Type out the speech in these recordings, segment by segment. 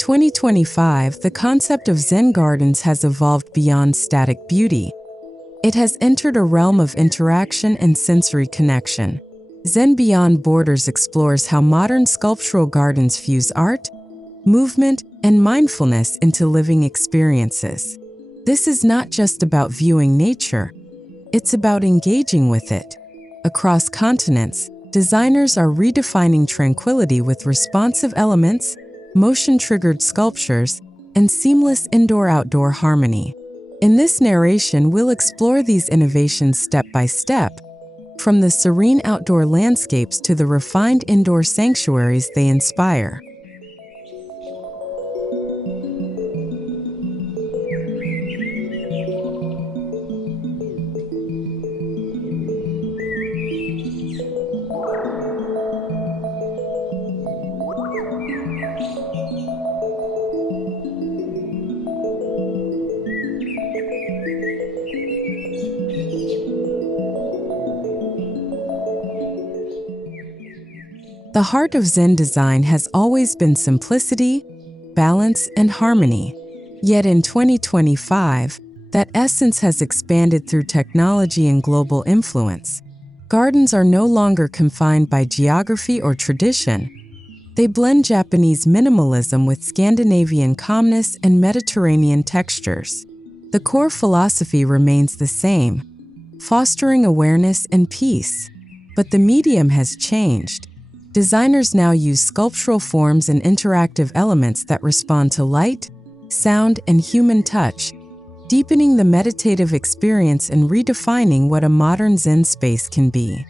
In 2025, the concept of Zen gardens has evolved beyond static beauty. It has entered a realm of interaction and sensory connection. Zen Beyond Borders explores how modern sculptural gardens fuse art, movement, and mindfulness into living experiences. This is not just about viewing nature, it's about engaging with it. Across continents, designers are redefining tranquility with responsive elements, motion-triggered sculptures, and seamless indoor-outdoor harmony. In this narration, we'll explore these innovations step by step, from the serene outdoor landscapes to the refined indoor sanctuaries they inspire. The heart of Zen design has always been simplicity, balance, and harmony. Yet in 2025, that essence has expanded through technology and global influence. Gardens are no longer confined by geography or tradition. They blend Japanese minimalism with Scandinavian calmness and Mediterranean textures. The core philosophy remains the same, fostering awareness and peace. But the medium has changed. Designers now use sculptural forms and interactive elements that respond to light, sound, and human touch, deepening the meditative experience and redefining what a modern Zen space can be.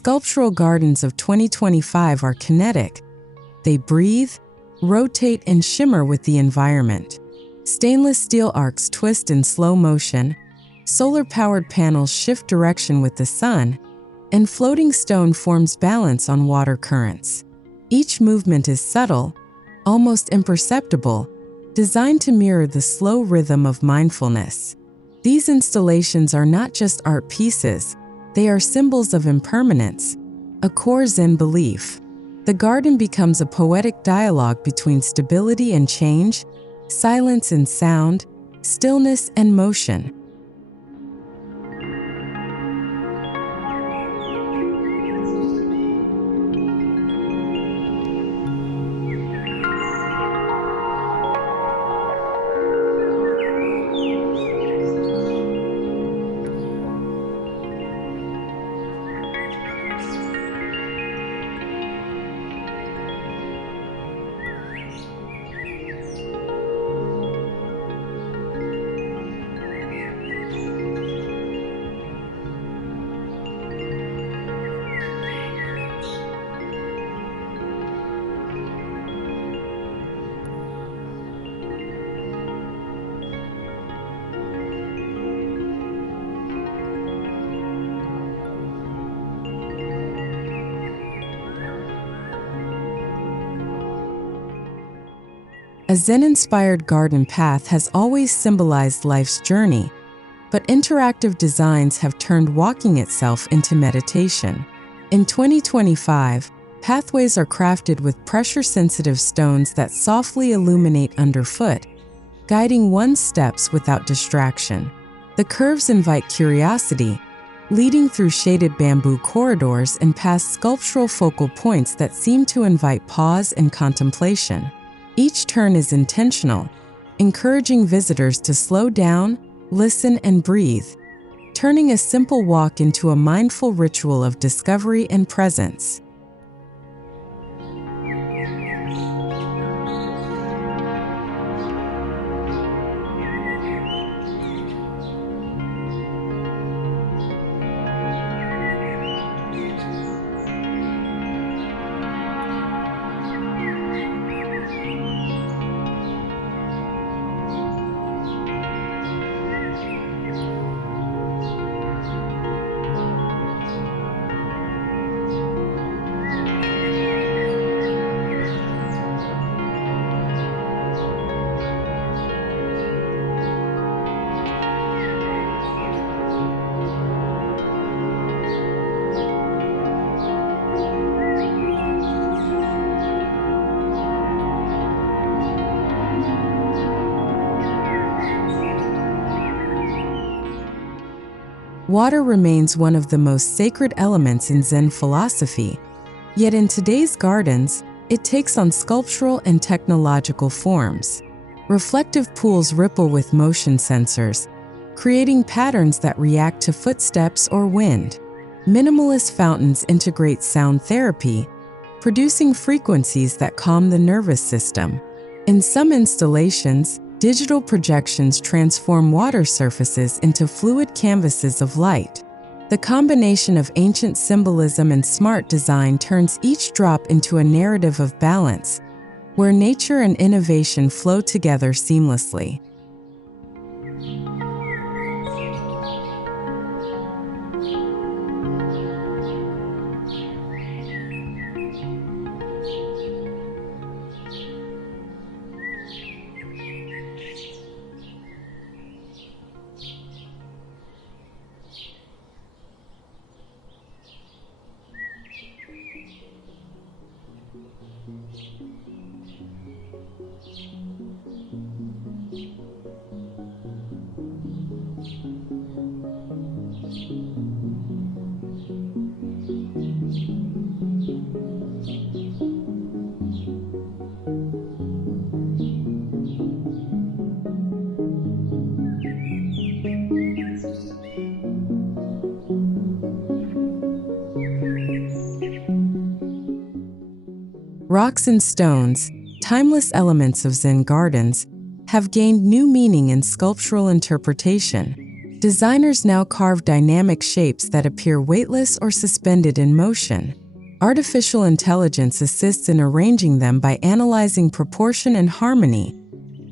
Sculptural Gardens of 2025 are kinetic. They breathe, rotate, and shimmer with the environment. Stainless steel arcs twist in slow motion, solar-powered panels shift direction with the sun, and floating stone forms balance on water currents. Each movement is subtle, almost imperceptible, designed to mirror the slow rhythm of mindfulness. These installations are not just art pieces, they are symbols of impermanence, a core Zen belief. The garden becomes a poetic dialogue between stability and change, silence and sound, stillness and motion. A Zen-inspired garden path has always symbolized life's journey, but interactive designs have turned walking itself into meditation. In 2025, pathways are crafted with pressure-sensitive stones that softly illuminate underfoot, guiding one's steps without distraction. The curves invite curiosity, leading through shaded bamboo corridors and past sculptural focal points that seem to invite pause and contemplation. Each turn is intentional, encouraging visitors to slow down, listen, and breathe. turning a simple walk into a mindful ritual of discovery and presence. Water remains one of the most sacred elements in Zen philosophy, yet in today's gardens, it takes on sculptural and technological forms. Reflective pools ripple with motion sensors, creating patterns that react to footsteps or wind. Minimalist fountains integrate sound therapy, producing frequencies that calm the nervous system. In some installations, digital projections transform water surfaces into fluid canvases of light. The combination of ancient symbolism and smart design turns each drop into a narrative of balance, where nature and innovation flow together seamlessly. Rocks and stones, timeless elements of Zen gardens, have gained new meaning in sculptural interpretation. Designers now carve dynamic shapes that appear weightless or suspended in motion. Artificial intelligence assists in arranging them by analyzing proportion and harmony,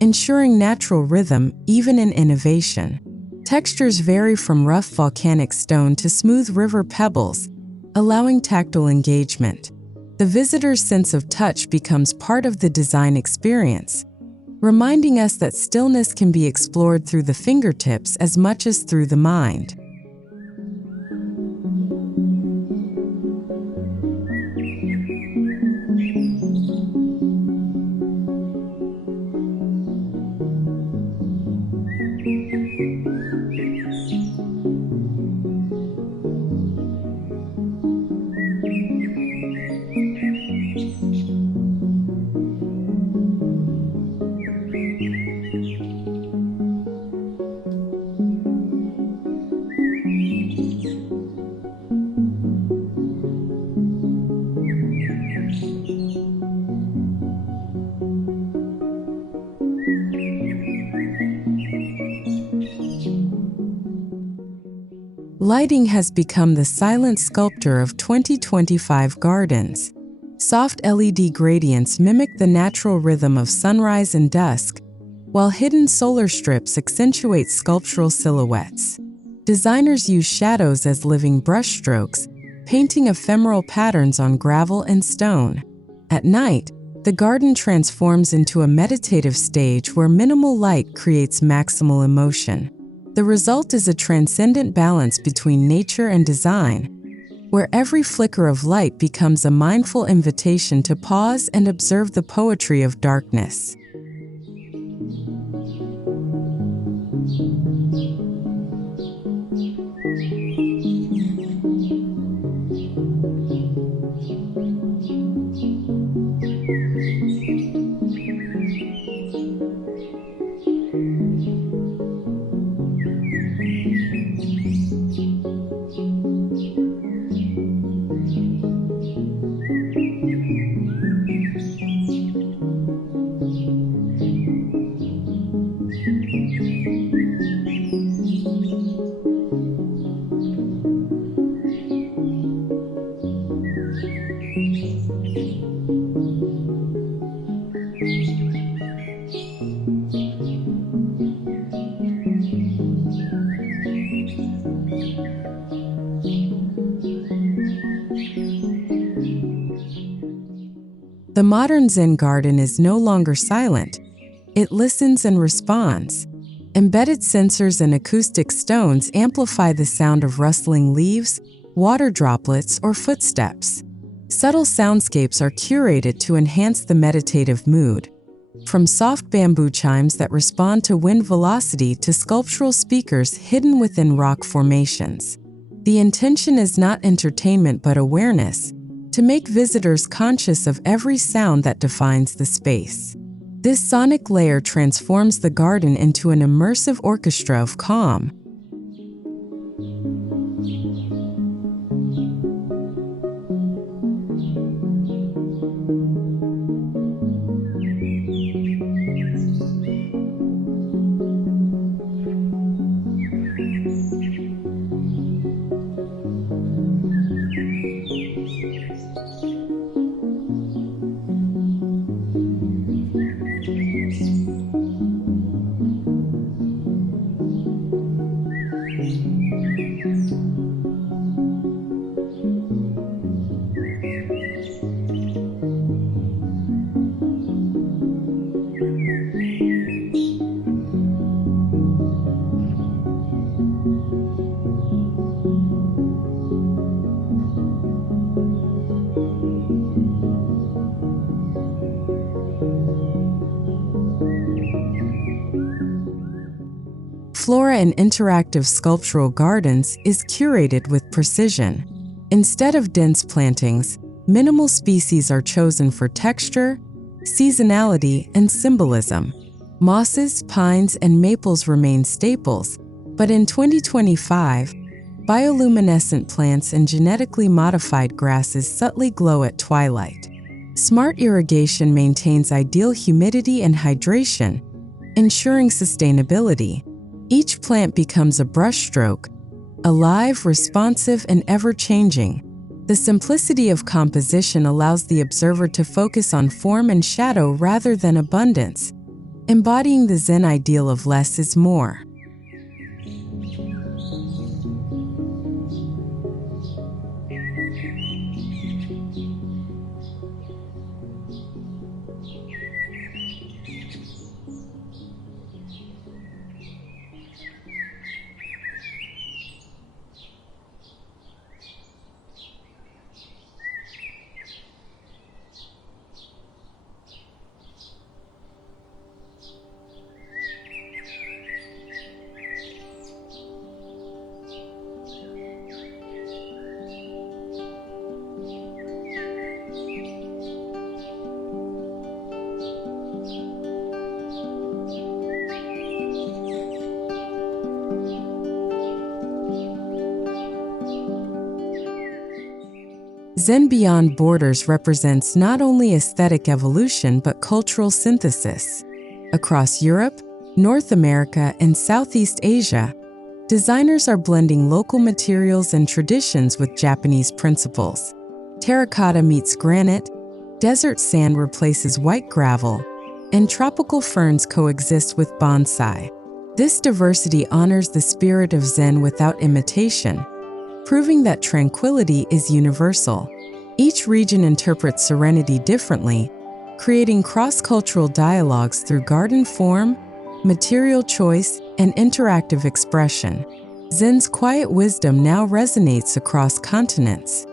ensuring natural rhythm even in innovation. Textures vary from rough volcanic stone to smooth river pebbles, allowing tactile engagement. The visitor's sense of touch becomes part of the design experience, reminding us that stillness can be explored through the fingertips as much as through the mind. Lighting has become the silent sculptor of 2025 gardens. Soft LED gradients mimic the natural rhythm of sunrise and dusk, while hidden solar strips accentuate sculptural silhouettes. Designers use shadows as living brushstrokes, painting ephemeral patterns on gravel and stone. At night, the garden transforms into a meditative stage where minimal light creates maximal emotion. The result is a transcendent balance between nature and design, where every flicker of light becomes a mindful invitation to pause and observe the poetry of darkness. The modern Zen garden is no longer silent. It listens and responds. Embedded sensors and acoustic stones amplify the sound of rustling leaves, water droplets, or footsteps. Subtle soundscapes are curated to enhance the meditative mood. From soft bamboo chimes that respond to wind velocity to sculptural speakers hidden within rock formations. The intention is not entertainment but awareness, to make visitors conscious of every sound that defines the space. This sonic layer transforms the garden into an immersive orchestra of calm. Flora in interactive sculptural gardens is curated with precision. Instead of dense plantings, minimal species are chosen for texture, seasonality, and symbolism. Mosses, pines, and maples remain staples, but in 2025, bioluminescent plants and genetically modified grasses subtly glow at twilight. Smart irrigation maintains ideal humidity and hydration, ensuring sustainability. Each plant becomes a brushstroke, alive, responsive, and ever-changing. The simplicity of composition allows the observer to focus on form and shadow rather than abundance, embodying the Zen ideal of less is more. Zen Beyond Borders represents not only aesthetic evolution but cultural synthesis. Across Europe, North America, and Southeast Asia, designers are blending local materials and traditions with Japanese principles. Terracotta meets granite, desert sand replaces white gravel, and tropical ferns coexist with bonsai. This diversity honors the spirit of Zen without imitation, proving that tranquility is universal. Each region interprets serenity differently, creating cross-cultural dialogues through garden form, material choice, and interactive expression. Zen's quiet wisdom now resonates across continents.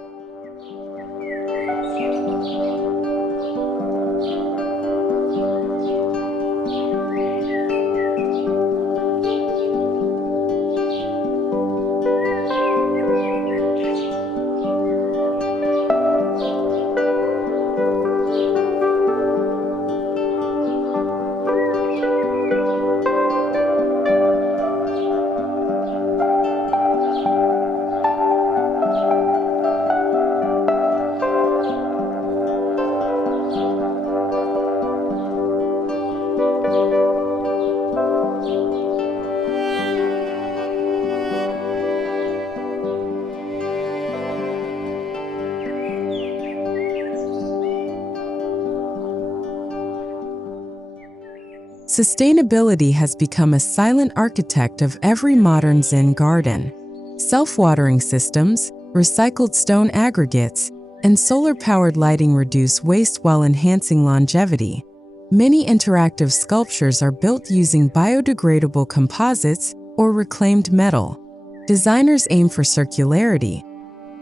Sustainability has become a silent architect of every modern Zen garden. Self-watering systems, recycled stone aggregates, and solar-powered lighting reduce waste while enhancing longevity. Many interactive sculptures are built using biodegradable composites or reclaimed metal. Designers aim for circularity,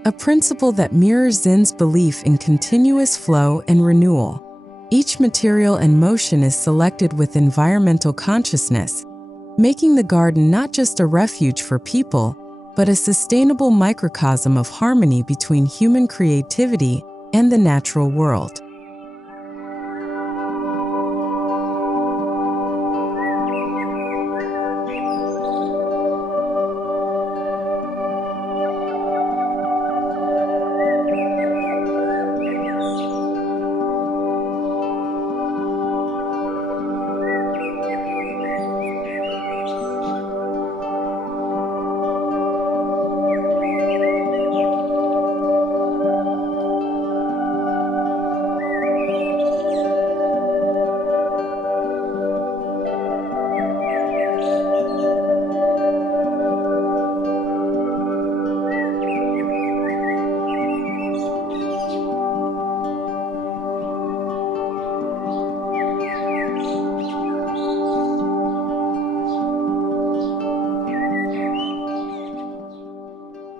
a principle that mirrors Zen's belief in continuous flow and renewal. Each material and motion is selected with environmental consciousness, making the garden not just a refuge for people, but a sustainable microcosm of harmony between human creativity and the natural world.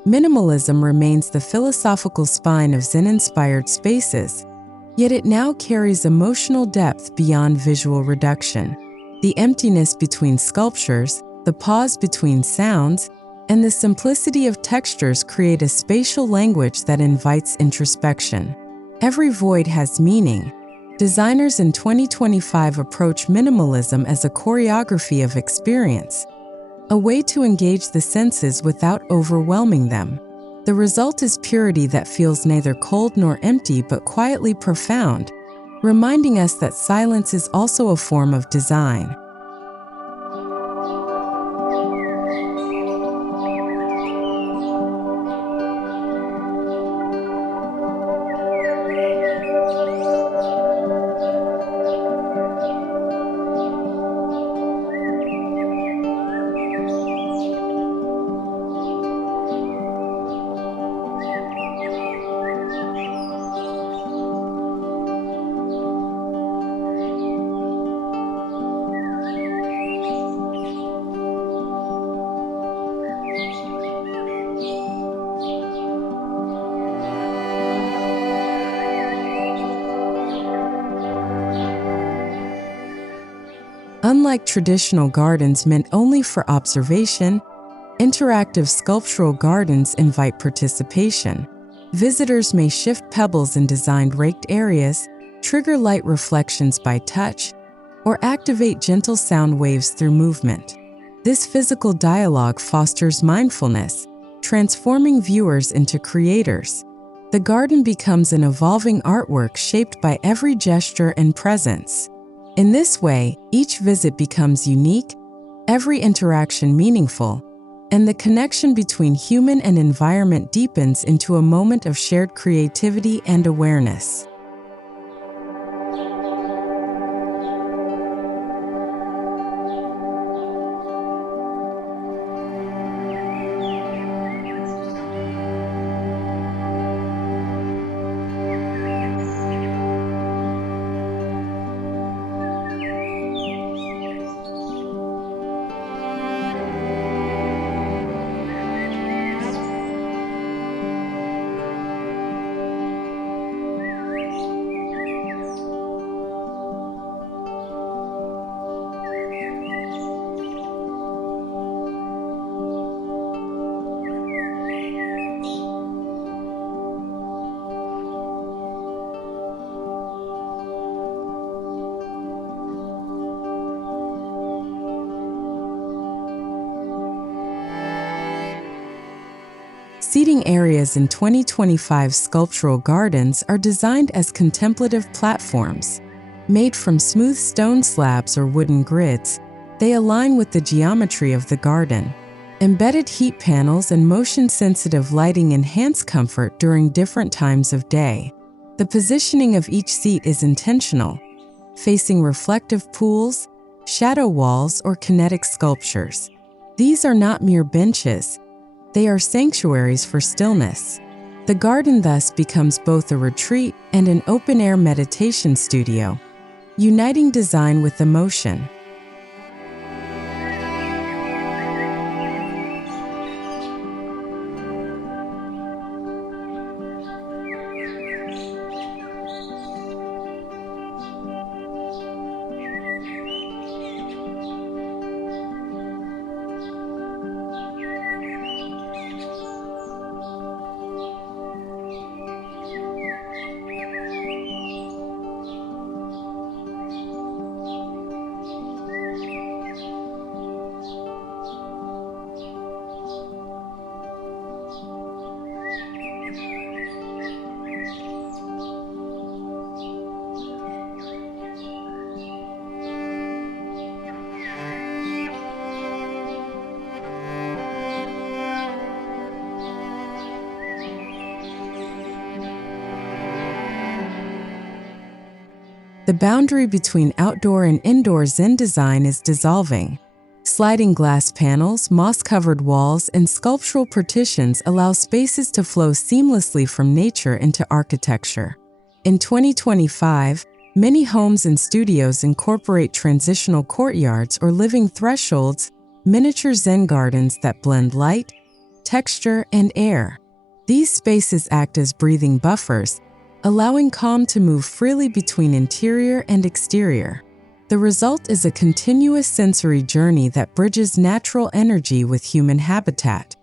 Minimalism remains the philosophical spine of Zen-inspired spaces, yet it now carries emotional depth beyond visual reduction. The emptiness between sculptures, the pause between sounds, and the simplicity of textures create a spatial language that invites introspection. Every void has meaning. Designers in 2025 approach minimalism as a choreography of experience, a way to engage the senses without overwhelming them. The result is purity that feels neither cold nor empty but quietly profound, reminding us that silence is also a form of design. Unlike traditional gardens meant only for observation, interactive sculptural gardens invite participation. Visitors may shift pebbles in designed raked areas, trigger light reflections by touch, or activate gentle sound waves through movement. This physical dialogue fosters mindfulness, transforming viewers into creators. The garden becomes an evolving artwork shaped by every gesture and presence. In this way, each visit becomes unique, every interaction meaningful, and the connection between human and environment deepens into a moment of shared creativity and awareness. Seating areas in 2025 sculptural gardens are designed as contemplative platforms. Made from smooth stone slabs or wooden grids, they align with the geometry of the garden. Embedded heat panels and motion-sensitive lighting enhance comfort during different times of day. The positioning of each seat is intentional, facing reflective pools, shadow walls, or kinetic sculptures. These are not mere benches. They are sanctuaries for stillness. The garden thus becomes both a retreat and an open-air meditation studio, uniting design with emotion. The boundary between outdoor and indoor Zen design is dissolving. Sliding glass panels, moss-covered walls, and sculptural partitions allow spaces to flow seamlessly from nature into architecture. In 2025, many homes and studios incorporate transitional courtyards or living thresholds, miniature Zen gardens that blend light, texture, and air. These spaces act as breathing buffers, allowing calm to move freely between interior and exterior. The result is a continuous sensory journey that bridges natural energy with human habitat.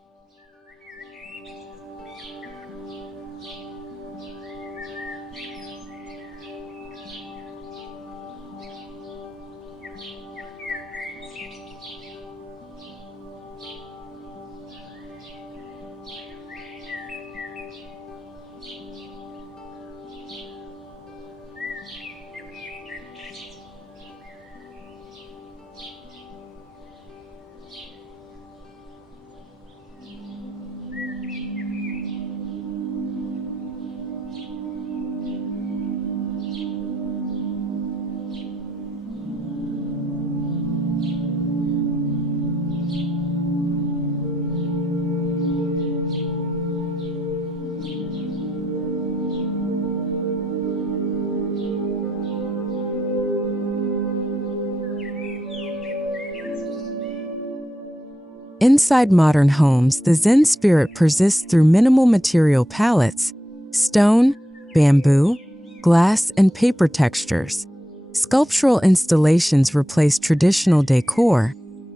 Inside modern homes, the Zen spirit persists through minimal material palettes: stone, bamboo, glass, and paper textures. Sculptural installations replace traditional decor,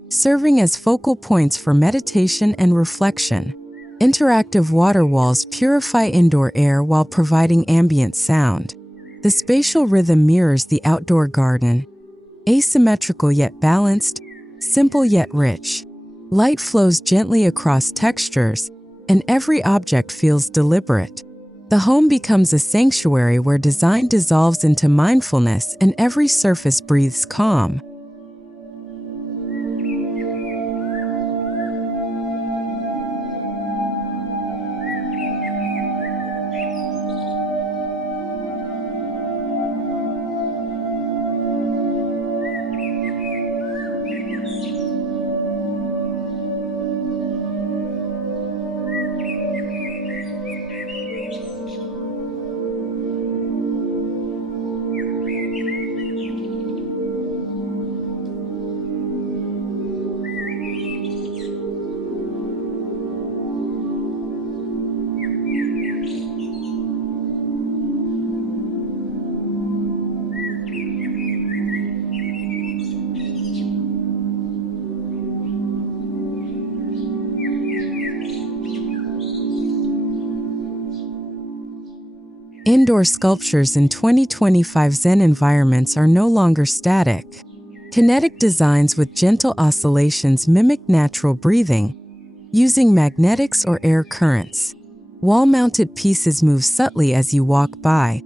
serving as focal points for meditation and reflection. Interactive water walls purify indoor air while providing ambient sound. The spatial rhythm mirrors the outdoor garden, asymmetrical yet balanced, simple yet rich. Light flows gently across textures, and every object feels deliberate. The home becomes a sanctuary where design dissolves into mindfulness and every surface breathes calm. Indoor sculptures in 2025 Zen environments are no longer static. Kinetic designs with gentle oscillations mimic natural breathing, using magnetics or air currents. Wall-mounted pieces move subtly as you walk by,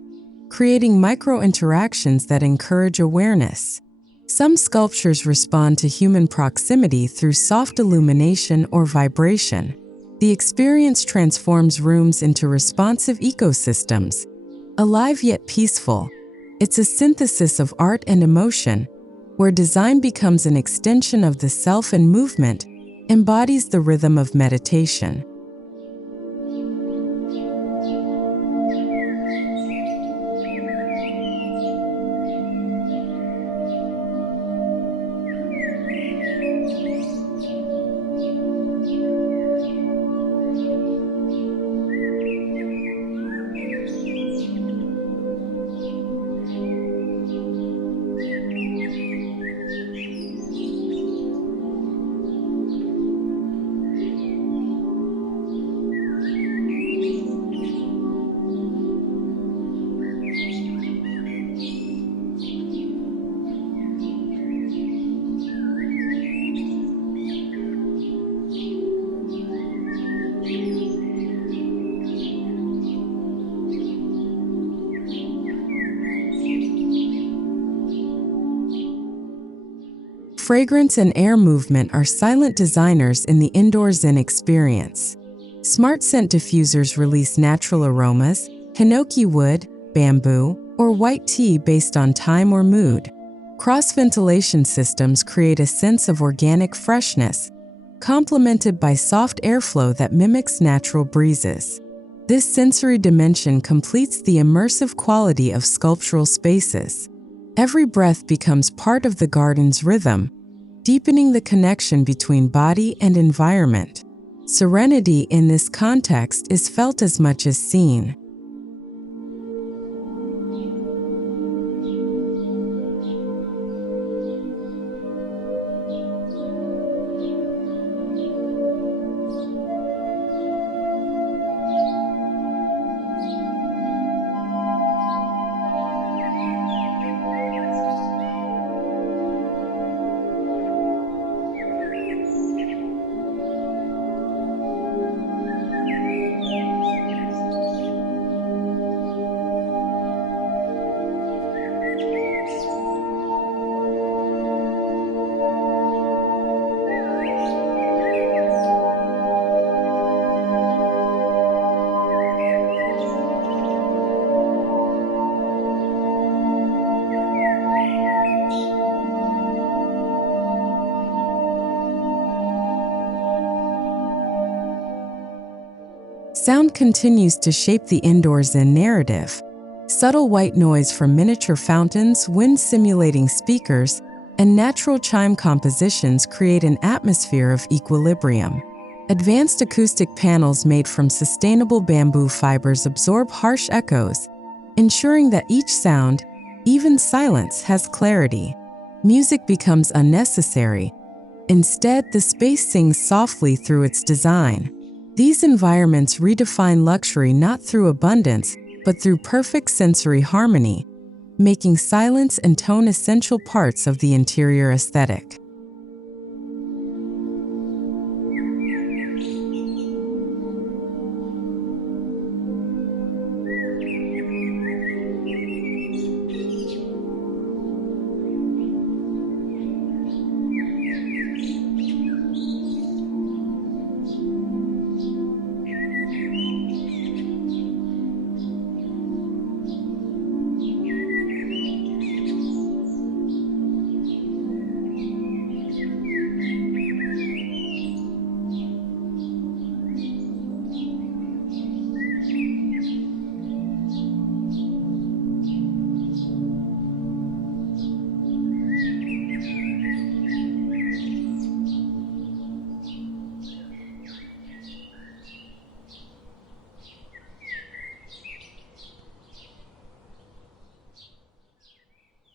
creating micro-interactions that encourage awareness. Some sculptures respond to human proximity through soft illumination or vibration. The experience transforms rooms into responsive ecosystems, alive yet peaceful. It's a synthesis of art and emotion, where design becomes an extension of the self and movement embodies the rhythm of meditation. Fragrance and air movement are silent designers in the indoor Zen experience. Smart scent diffusers release natural aromas, hinoki wood, bamboo, or white tea based on time or mood. Cross-ventilation systems create a sense of organic freshness, complemented by soft airflow that mimics natural breezes. This sensory dimension completes the immersive quality of sculptural spaces. Every breath becomes part of the garden's rhythm, deepening the connection between body and environment. Serenity in this context is felt as much as seen. Sound continues to shape the indoor Zen narrative. Subtle white noise from miniature fountains, wind-simulating speakers, and natural chime compositions create an atmosphere of equilibrium. Advanced acoustic panels made from sustainable bamboo fibers absorb harsh echoes, ensuring that each sound, even silence, has clarity. Music becomes unnecessary. Instead, the space sings softly through its design. These environments redefine luxury not through abundance, but through perfect sensory harmony, making silence and tone essential parts of the interior aesthetic.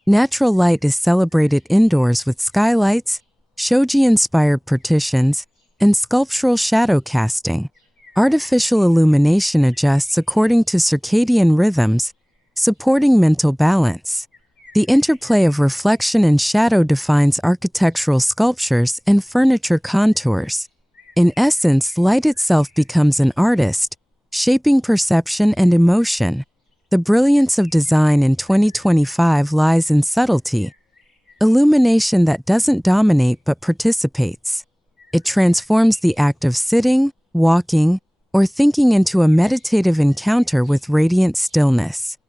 Natural light is celebrated indoors with skylights, shoji-inspired partitions, and sculptural shadow casting. Artificial illumination adjusts according to circadian rhythms, supporting mental balance. The interplay of reflection and shadow defines architectural sculptures and furniture contours. In essence, light itself becomes an artist, shaping perception and emotion. The brilliance of design in 2025 lies in subtlety, illumination that doesn't dominate but participates. It transforms the act of sitting, walking, or thinking into a meditative encounter with radiant stillness.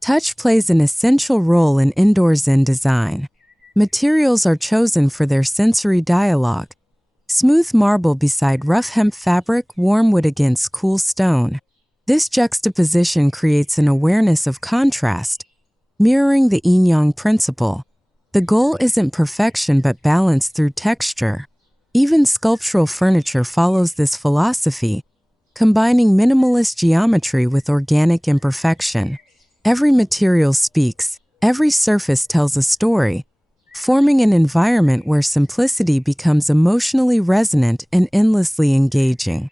Touch plays an essential role in indoor Zen design. Materials are chosen for their sensory dialogue. Smooth marble beside rough hemp fabric, warm wood against cool stone. This juxtaposition creates an awareness of contrast, mirroring the yin-yang principle. The goal isn't perfection but balance through texture. Even sculptural furniture follows this philosophy, combining minimalist geometry with organic imperfection. Every material speaks, every surface tells a story, forming an environment where simplicity becomes emotionally resonant and endlessly engaging.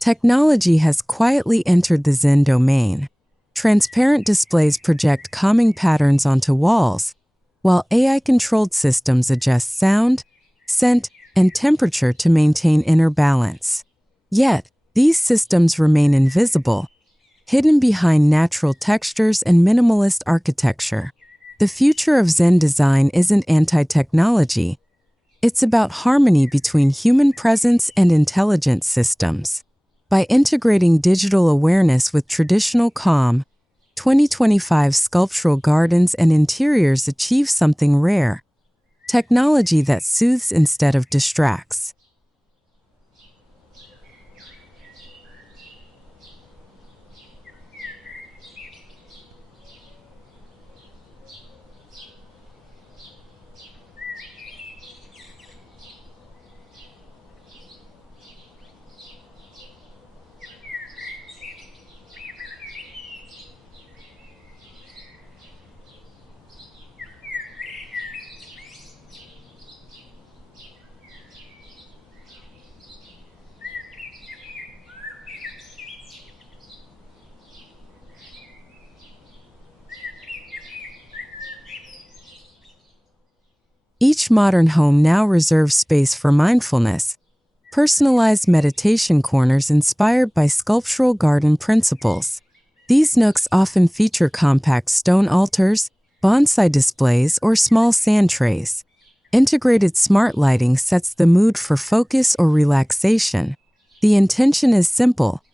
Technology has quietly entered the Zen domain. Transparent displays project calming patterns onto walls, while AI-controlled systems adjust sound, scent, and temperature to maintain inner balance. Yet, these systems remain invisible, hidden behind natural textures and minimalist architecture. The future of Zen design isn't anti-technology. It's about harmony between human presence and intelligent systems. By integrating digital awareness with traditional calm, 2025 sculptural gardens and interiors achieve something rare: technology that soothes instead of distracts. Each modern home now reserves space for mindfulness, personalized meditation corners inspired by sculptural garden principles. These nooks often feature compact stone altars, bonsai displays, or small sand trays. Integrated smart lighting sets the mood for focus or relaxation. The intention is simple: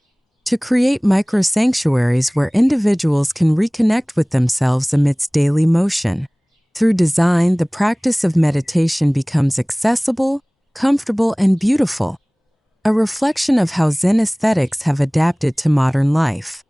to create micro-sanctuaries where individuals can reconnect with themselves amidst daily motion. Through design, the practice of meditation becomes accessible, comfortable, and beautiful, a reflection of how Zen aesthetics have adapted to modern life.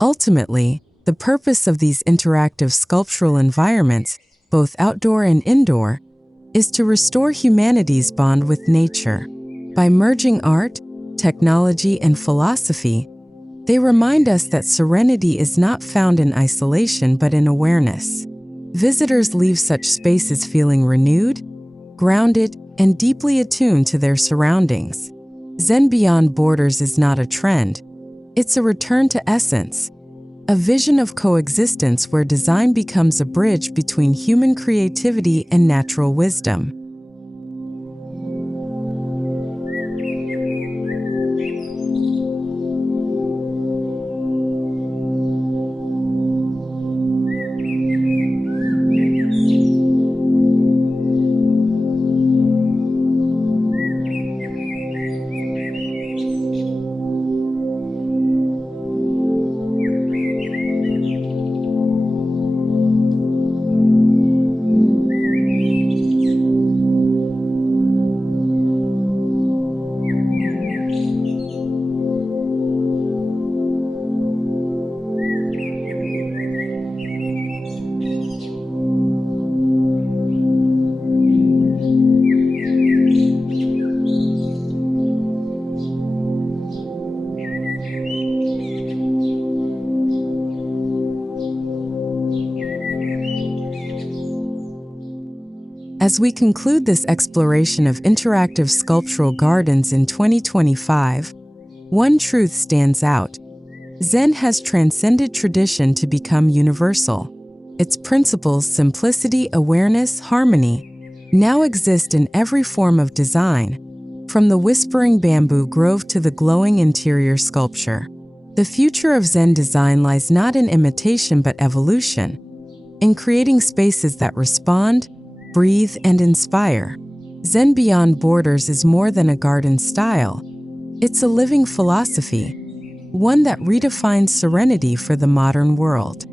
Ultimately, the purpose of these interactive sculptural environments, both outdoor and indoor, is to restore humanity's bond with nature. By merging art, technology, and philosophy, they remind us that serenity is not found in isolation but in awareness. Visitors leave such spaces feeling renewed, grounded, and deeply attuned to their surroundings. Zen Beyond Borders is not a trend. It's a return to essence, a vision of coexistence where design becomes a bridge between human creativity and natural wisdom. As we conclude this exploration of interactive sculptural gardens in 2025, one truth stands out. Zen has transcended tradition to become universal. Its principles, simplicity, awareness, harmony, now exist in every form of design, from the whispering bamboo grove to the glowing interior sculpture. The future of Zen design lies not in imitation but evolution, in creating spaces that respond, breathe, and inspire. Zen Beyond Borders is more than a garden style. It's a living philosophy, one that redefines serenity for the modern world.